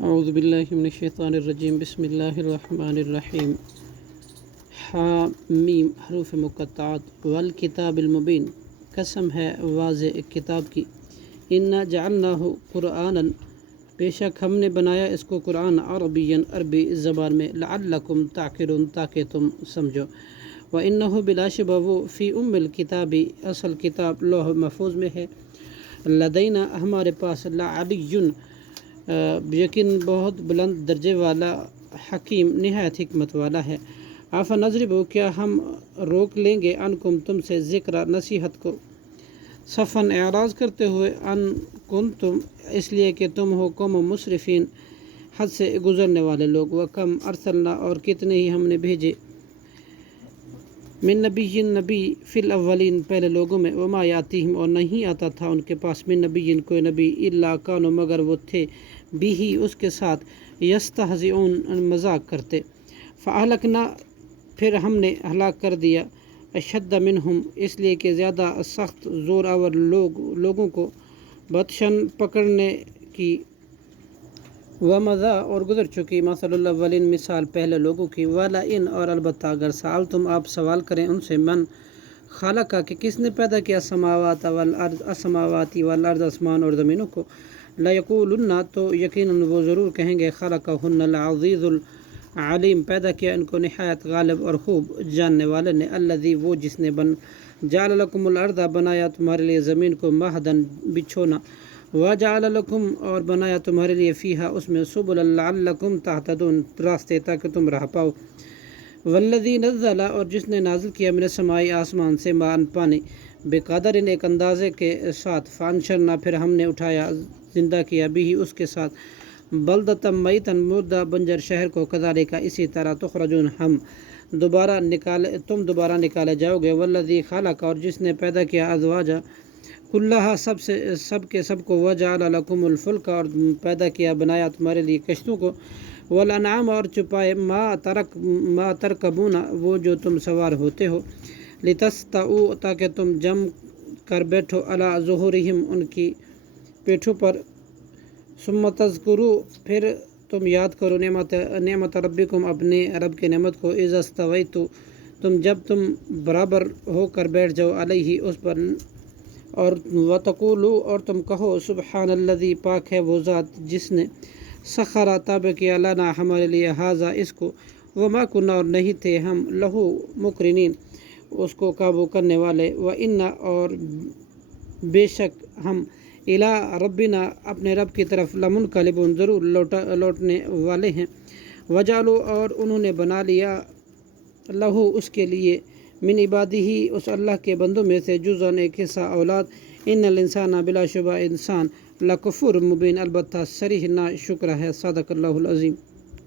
اعوذ باللہ من الشیطان الرجیم بسم اللہ الرحمن الرحیم حامیم حروف مقطعات والکتاب المبین، قسم ہے واضح کتاب کی۔ انا جعلناہ قرآنا، بے شک ہم نے بنایا اس کو قرآن عربین، عربی زبان میں، لعلکم تعقلون، تاکہ تم سمجھو۔ وَإِنَّهُ بلا شبہ وہ فی الکتابی، اصل کتاب لوح محفوظ میں ہے، لدینا ہمارے پاس، لعلی یقین بہت بلند درجے والا، حکیم نہایت حکمت والا ہے۔ آفا نضرب، کیا ہم روک لیں گے، عنکم تم سے، ذکر نصیحت کو، صفن اعراض کرتے ہوئے، ان کنتم اس لیے کہ تم ہو قوم مسرفین، حد سے گزرنے والے لوگ۔ وکم ارسلنا، اور کتنے ہی ہم نے بھیجے، من نبی نبی، فی الاولین پہلے لوگوں میں، وما یاتیہم اور نہیں آتا تھا ان کے پاس، من نبی کوئی نبی، الا کانوا مگر وہ تھے، بھی اس کے ساتھ، یستہزئون مذاق کرتے، فاہلکنا پھر ہم نے ہلاک کر دیا، اشد منہم اس لیے کہ زیادہ سخت زور آور لوگوں کو، بطشن پکڑنے کی، ومضى اور گزر چکی، مثل الاولین مثال پہلے لوگوں کی، ولئن اور البتہ اگر سألتم آپ سوال کریں ان سے، من خالق کہ کس نے پیدا کیا، السماوات والارض، السماواتی والارض آسمان اور زمینوں کو، لیقولن تو یقیناً وہ ضرور کہیں گے، خلقہن العزیز العلیم پیدا کیا ان کو نہایت غالب اور خوب جاننے والے نے، الذی وہ جس نے جعل لکم الارض بنایا تمہارے لیے زمین کو، مہدن بچھونا، وجعل لکم اور بنایا تمہارے لیے فیہا اس میں، سبلا لعلکم تہتدون راستے تاکہ تم راہ پاؤ، والذی نزل اور جس نے نازل کیا، من السماء آسمان سے، ماء پانی، بقدر ایک اندازے کے ساتھ، فانشرنا پھر ہم نے اٹھایا زندہ کیا، بھی اس کے ساتھ، بلدۃ میتا مردہ بنجر شہر کو، کذالک اسی طرح، تخرجون تم دوبارہ نکالے جاؤ گے، والذی خلق اور جس نے پیدا کیا، ازواجا کلھا سب کو، وجعل لکم الفلک اور پیدا کیا بنایا تمہارے لیے کشتوں کو، والانعام اور چھپائے، ما ترکبون وہ جو تم سوار ہوتے ہو، لتستووا تاکہ تم جم کر بیٹھو، علی ظہورہم ان کی پیٹھوں پر، ثم تذکروا پھر تم یاد کرو، نعمت ربکم اپنے رب کی نعمت کو، اذا استویتم جب تم برابر ہو کر بیٹھ جاؤ، علیہ اس پر، اور وتقولوا اور تم کہو، سبحان الذی پاک ہے وہ ذات جس نے، سخر تابع کیا، لنا ہمارے لیے، ھذا اس کو، وما کنا اور نہیں تھے ہم، لہو مقرنین اس کو قابو کرنے والے، وإنا اور بے شک ہم، الی ربنا اپنے رب کی طرف، لمنقلبون ضرور لوٹنے والے ہیں، وجعلوا اور انہوں نے بنا لیا، لہو اس کے لیے، من عبادہ اس اللہ کے بندوں میں سے، جزءاً ایک حصہ، اولاد، ان الانسان بلا شبہ انسان، لکفور مبین البتہ صریح نا شکر ہے، صدق اللہ العظیم۔